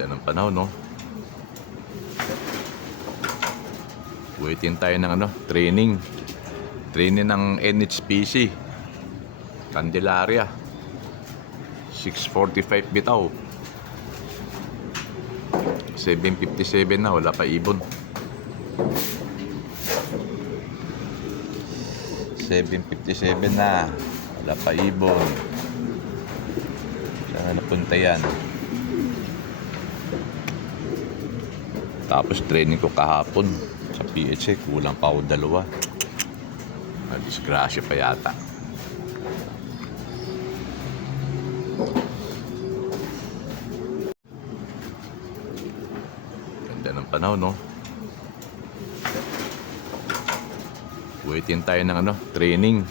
Ganda ng panahon, no? Waiting tayo ng training. Training ng NHPC. Candelaria. 6:45 bitaw. 7:57 na, wala pa ibon. 7:57 na, wala pa ibon. Saan napunta yan? Tapos training ko kahapon sa PHA, kulang pa ako 2. Disgrasya pa yata. Ganda ng panahon, no? Waiting tayo ng training.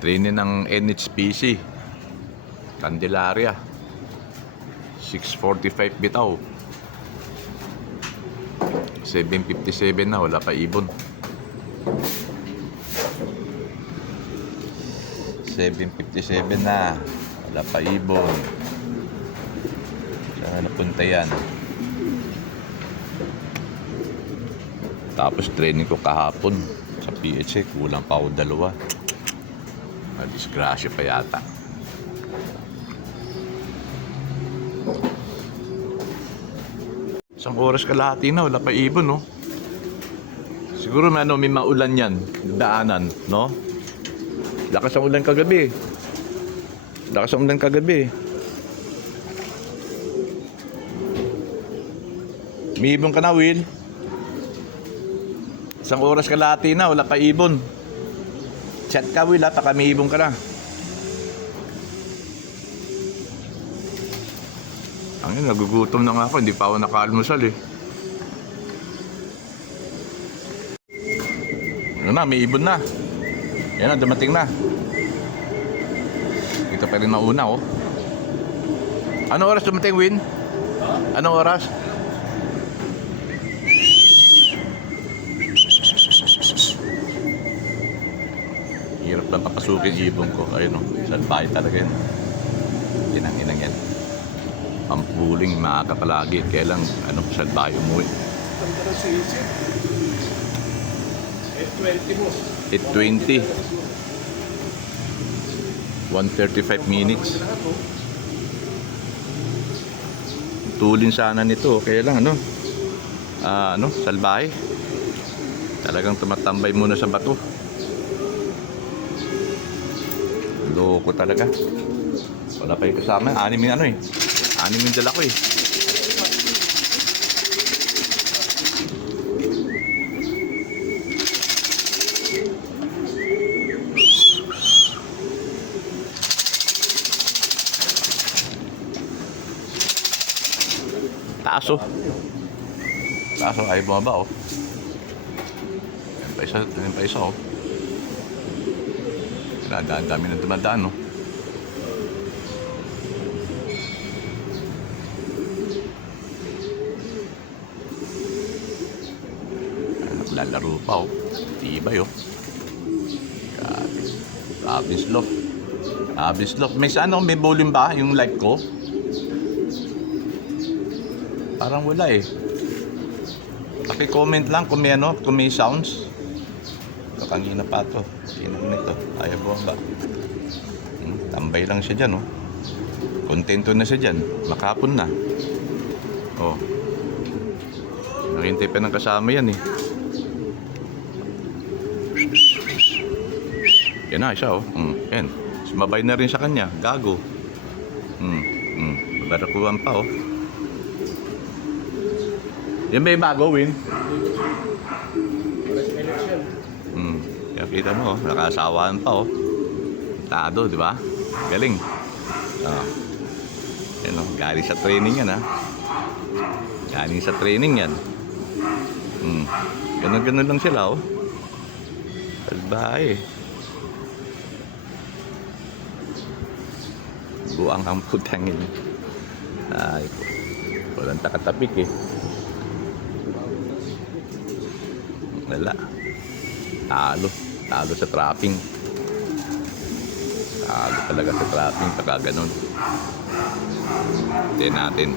Training ng NHPC. Candelaria. 6:45 bitaw. 7:57 na, wala pa ibon. 7:57 na, wala pa ibon. Saan napunta yan? Tapos training ko kahapon sa PHA, kulang pa ako 2. Disgrasya pa yata. Isang oras kalahati na, wala pa ibon, no? Siguro may maulan yan, daanan, no? Lakas ang ulan kagabi. Lakas ang ulan kagabi. May ibon ka na, Will? Isang oras kalahati na, wala pa ibon. Chat ka, Will, ha? Baka may ibon ka na. Ang nagugutom na nga ako, hindi pa ako nakaalmusal eh. Ano na, may ibon na. Yan na, dumating na. Ito pa rin mauna, oh. Anong oras dumating, Win? Anong oras? Hirap lang papasukin ibon ko. Ayun, oh. Salbahe talaga yan. Inang yan. Pampuling, maaga palagi. Kaya lang, salbahe umuwi. Tanda sa isip. 8:20 mo. 8:20. 1:35 minutes. Tulin sana nito. Kaya lang, salbahe. Talagang tumatambay muna sa bato. Loko talaga. Wala pa yung kasama. 6 yung dala ko eh. Taso. Ayaw bumaba, oh. Yan pa isa, oh. Dami na dumadaan, oh. Naglalaro pa, oh. Tibay, oh. Grabe slope. May may volume ba yung live ko? Parang wala eh. Paki-comment lang kung may sounds. Kakangina pa to. Sinang nito. Ayaw ba? Tambay lang siya dyan, oh. Kontento na siya dyan. Makapon na. Oh. Nakintay pa ng kasama yan eh. Yan na, isa, oh. Yan. Sumabay na rin sa kanya. Gago. Barakuhan pa, oh. Yan ba yung bago, Win? Kaya kita mo, nakasawaan pa, oh. Tado, di ba? Galing. Yan, oh. Galing sa training yan, ha. Galing sa training yan. Ganun lang sila, oh. Salbahe. Buang ang putangin. Ay, walang takatapik eh. Wala. Talo sa trapping. Talo talaga sa trapping pagka ganun. Hintayin natin.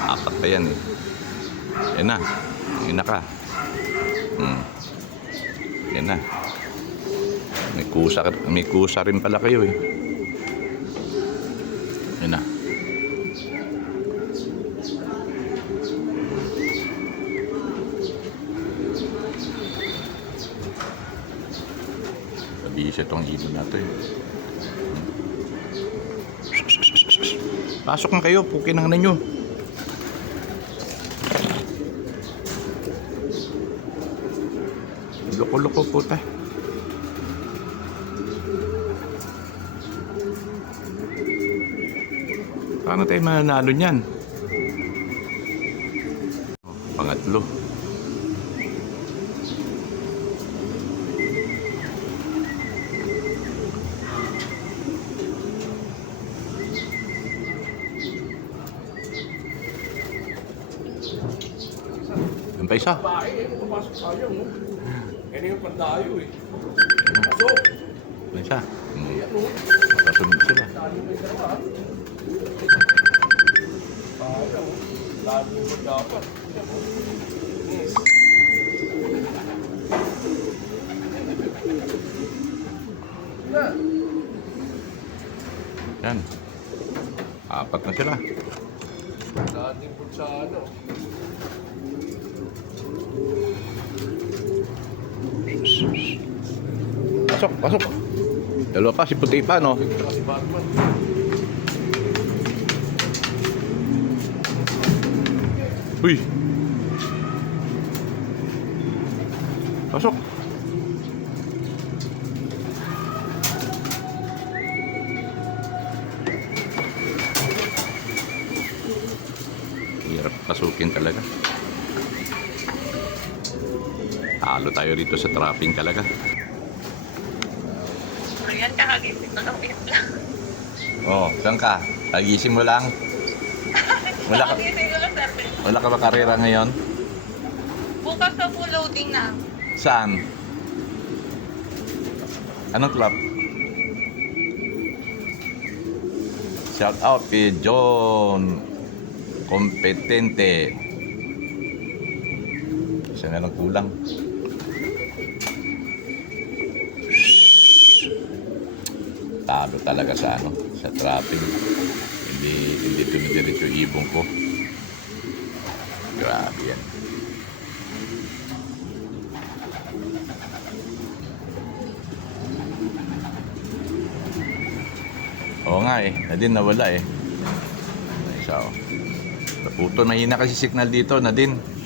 Apat pa yan eh. Yan na. Yan na ka. Yan na. May kusa rin pala kayo eh. Yan na. Sabihis itong ibon na ito eh. Pasok na kayo, pukin ang ninyo. Loko-loko po tayo. Paano tayo mananalo niyan? Pangatlo. Yan pa isa. Bae, pumasok tayo, no? Yan yung pandayo, eh. Pasok! Yan isa. Ayan, no? Makasunod sila. Tayo may dalawa. Ayaw. Lalo mo dapat. Ayan, no? Na. Yan. Apat na sila. Dating po sa ano. Pasok, pasok. Dalawa pa, si puti pa, no? Saka si Batman. Uy! Pasok! Hirap pasukin talaga. Talo tayo dito sa trapping talaga. Ayan, kakagising ko lang bigla. Oh, saan ka? Pagising mo lang. Wala ka, Kakagising ko lang, sir. wala ka ba karera ngayon? Bukas na full loading na. Saan? Anong club? Shout out kay John Kompetente. Isa na lang kulang. Talo talaga sa ano, sa trapping. Hindi tumidiretso yung ibong ko. Grabe yan. Oo nga eh, Nadine nawala eh. Isa oh. Naputo, mahina kasi signal dito, Nadine.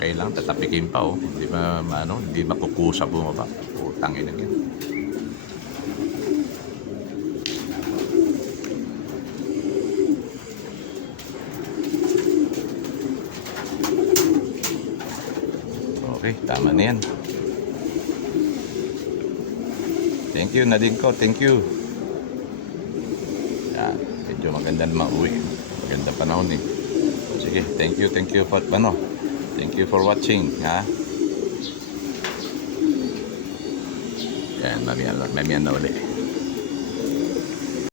Okay lang, tatapikin pa oh. Hindi ba hindi makukusa bumaba. Utang ina yan. Okay, tama na yan. Thank you, Nadine ko. Thank you. Yan, medyo maganda na mauwi. Maganda panahon eh. Sige, thank you for Thank you for watching, ha? Yan, mamiyan na uli.